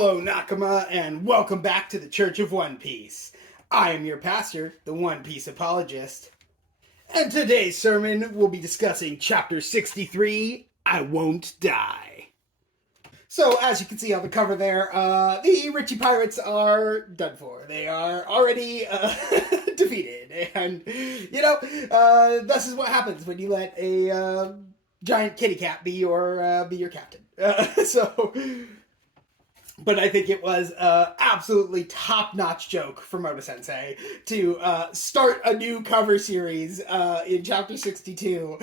Hello, Nakama, and welcome back to the Church of One Piece. I am your pastor, the One Piece apologist. And today's sermon will be discussing Chapter 63, I Won't Die. So, as you can see on the cover there, the Richie Pirates are done for. They are already defeated. And, this is what happens when you let a giant kitty cat be your captain. But I think it was an absolutely top-notch joke from Oda Sensei to start a new cover series in Chapter 62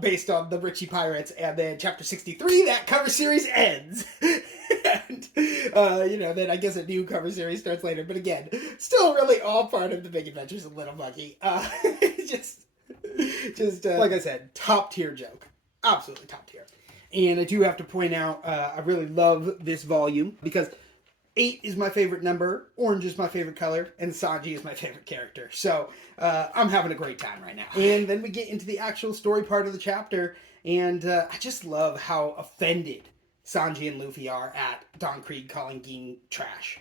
based on the Richie Pirates, and then Chapter 63, that cover series ends. And, then I guess a new cover series starts later. But again, still really all part of the Big Adventures of Little Monkey. Just like I said, top-tier joke. Absolutely top-tier. And I do have to point out, I really love this volume because 8 is my favorite number, orange is my favorite color, and Sanji is my favorite character. So I'm having a great time right now. And then we get into the actual story part of the chapter, and I just love how offended Sanji and Luffy are at Don Krieg calling Gin trash.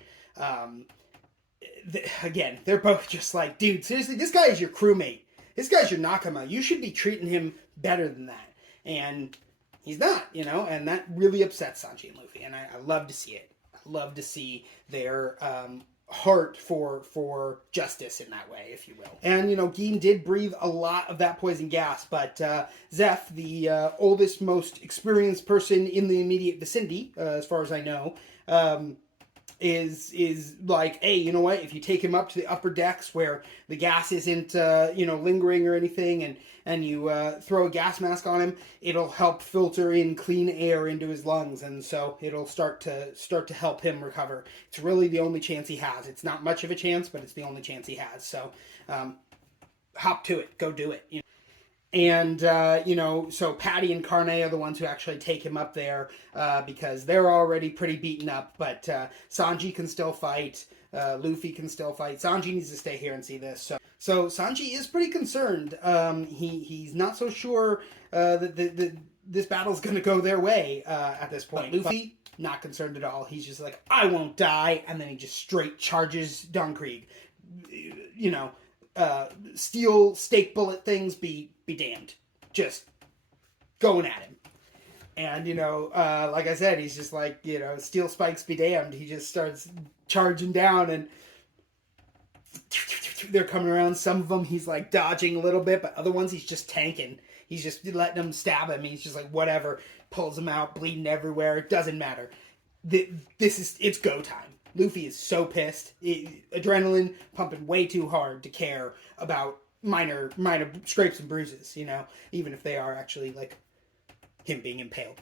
Again, they're both just like, dude, seriously, this guy is your crewmate. This guy's your Nakama. You should be treating him better than that. And he's not, and that really upsets Sanji and Luffy, and I love to see it. I love to see their heart for justice in that way, if you will. And, Gin did breathe a lot of that poison gas, but Zeph, the oldest, most experienced person in the immediate vicinity, as far as I know, is like, hey, you know what, if you take him up to the upper decks where the gas isn't, lingering or anything, and you throw a gas mask on him, it'll help filter in clean air into his lungs, and so it'll start to help him recover. It's really the only chance he has. It's not much of a chance, but it's the only chance he has. So, hop to it. Go do it. And, so Patty and Carne are the ones who actually take him up there because they're already pretty beaten up. But Sanji can still fight. Luffy can still fight. Sanji needs to stay here and see this. So Sanji is pretty concerned. He's not so sure that this battle's going to go their way at this point. But Luffy, not concerned at all. He's just like, I won't die. And then he just straight charges Don Krieg. Steel stake bullet things be damned. Just going at him. And, like I said, he's just like, steel spikes be damned. He just starts charging down and they're coming around. Some of them he's like dodging a little bit, but other ones he's just tanking. He's just letting them stab him. He's just like, whatever. Pulls them out, bleeding everywhere. It doesn't matter. It's go time. Luffy is so pissed. Adrenaline pumping way too hard to care about minor scrapes and bruises, even if they are actually like him being impaled.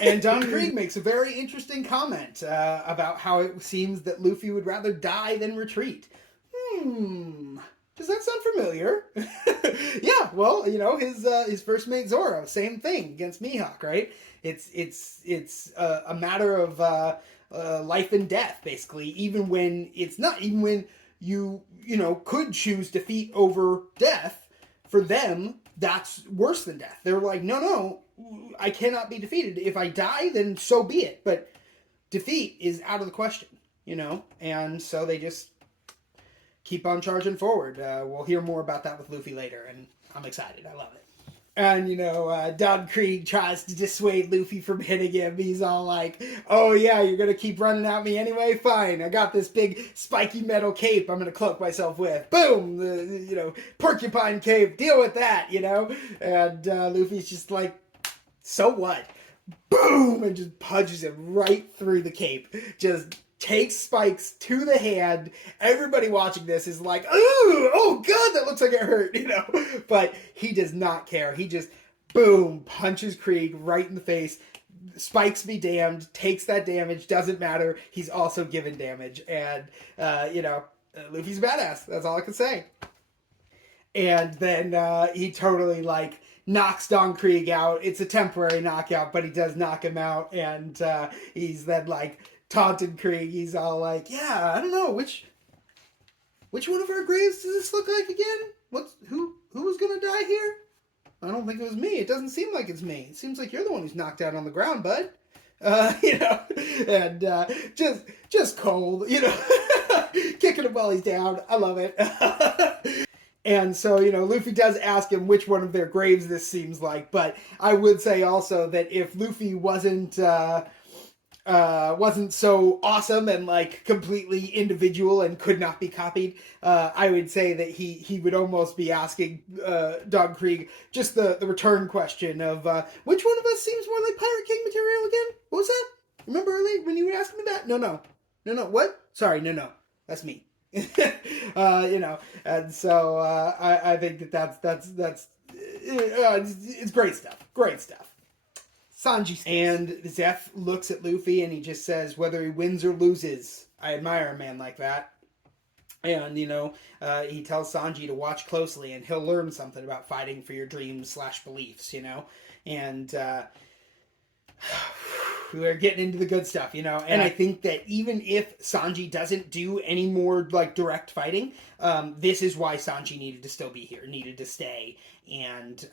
And Don Krieg makes a very interesting comment about how it seems that Luffy would rather die than retreat. Does that sound familiar? Yeah, well, his first mate Zoro, same thing against Mihawk, right? It's a matter of life and death, basically. Even when you could choose defeat over death, for them that's worse than death. They're like, no, I cannot be defeated. If I die, then so be it. But defeat is out of the question, and so they just keep on charging forward. We'll hear more about that with Luffy later, and I'm excited. I love it. And, Don Krieg tries to dissuade Luffy from hitting him. He's all like, oh yeah, you're going to keep running at me anyway? Fine, I got this big spiky metal cape I'm going to cloak myself with. Boom! The porcupine cape, deal with that, And Luffy's just like, so what? Boom! And just punches him right through the cape. Just takes spikes to the hand. Everybody watching this is like, ooh, oh god, that looks like it hurt, But he does not care. He just, boom, punches Krieg right in the face. Spikes be damned, takes that damage, doesn't matter. He's also given damage. And, Luffy's a badass. That's all I can say. And then he totally, knocks Don Krieg out. It's a temporary knockout, but he does knock him out. And he's then, taunted Krieg. He's all like, yeah, I don't know, which one of our graves does this look like again? Who was gonna die here? I don't think it was me. It doesn't seem like it's me. It seems like you're the one who's knocked out on the ground, bud. You know, and just cold, you know, kicking him while he's down. I love it. And so, you know, Luffy does ask him which one of their graves this seems like, but I would say also that if Luffy wasn't so awesome and like completely individual and could not be copied, I would say that he would almost be asking Don Krieg just the return question of which one of us seems more like Pirate King material again? What was that? Remember earlier when you were asking me that? No. What? Sorry, no. That's me. You know, and so I think that's it's great stuff. Great stuff. Sanji and Zeph looks at Luffy and he just says, whether he wins or loses, I admire a man like that. And, you know, he tells Sanji to watch closely and he'll learn something about fighting for your dreams / beliefs, you know. And we're getting into the good stuff, you know. And I think that even if Sanji doesn't do any more, like, direct fighting, this is why Sanji needed to still be here, needed to stay, and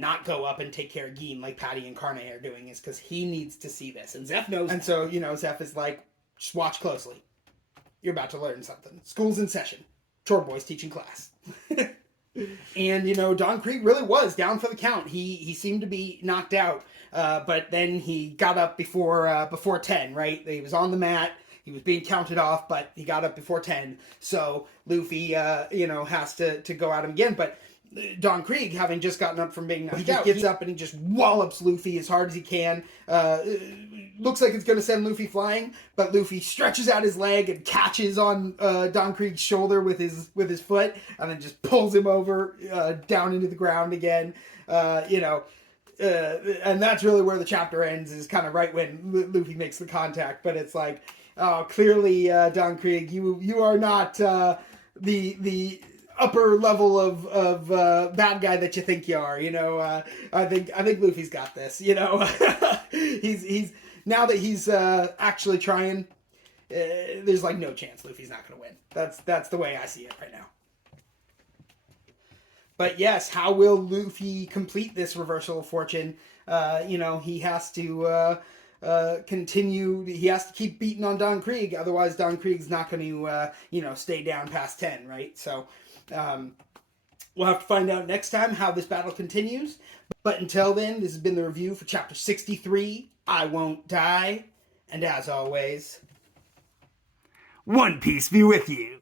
not go up and take care of Gin like Patty and Carne are doing, is because he needs to see this. And Zeph knows. And so, you know, Zeph is like, just watch closely. You're about to learn something. School's in session. Chore boy's teaching class. And, you know, Don Krieg really was down for the count. He seemed to be knocked out. But then he got up before 10, right? He was on the mat. He was being counted off, but he got up before 10. So Luffy, you know, has to go at him again. But Don Krieg, having just gotten up from being knocked out, he just gets up and he just wallops Luffy as hard as he can. Looks like it's going to send Luffy flying, but Luffy stretches out his leg and catches on Don Krieg's shoulder with his foot, and then just pulls him over down into the ground again. You know, and that's really where the chapter ends, is kind of right when Luffy makes the contact. But it's like, oh, clearly, Don Krieg, you are not the upper level of bad guy that you think you are. You know, I think Luffy's got this. You know, he's now that he's actually trying. There's like no chance Luffy's not going to win. That's the way I see it right now. But yes, how will Luffy complete this reversal of fortune? You know, he has to continue. He has to keep beating on Don Krieg. Otherwise, Don Krieg's not going to, you know, stay down past 10, right? So we'll have to find out next time how this battle continues. But until then, this has been the review for Chapter 63, I Won't Die. And as always, One Piece be with you.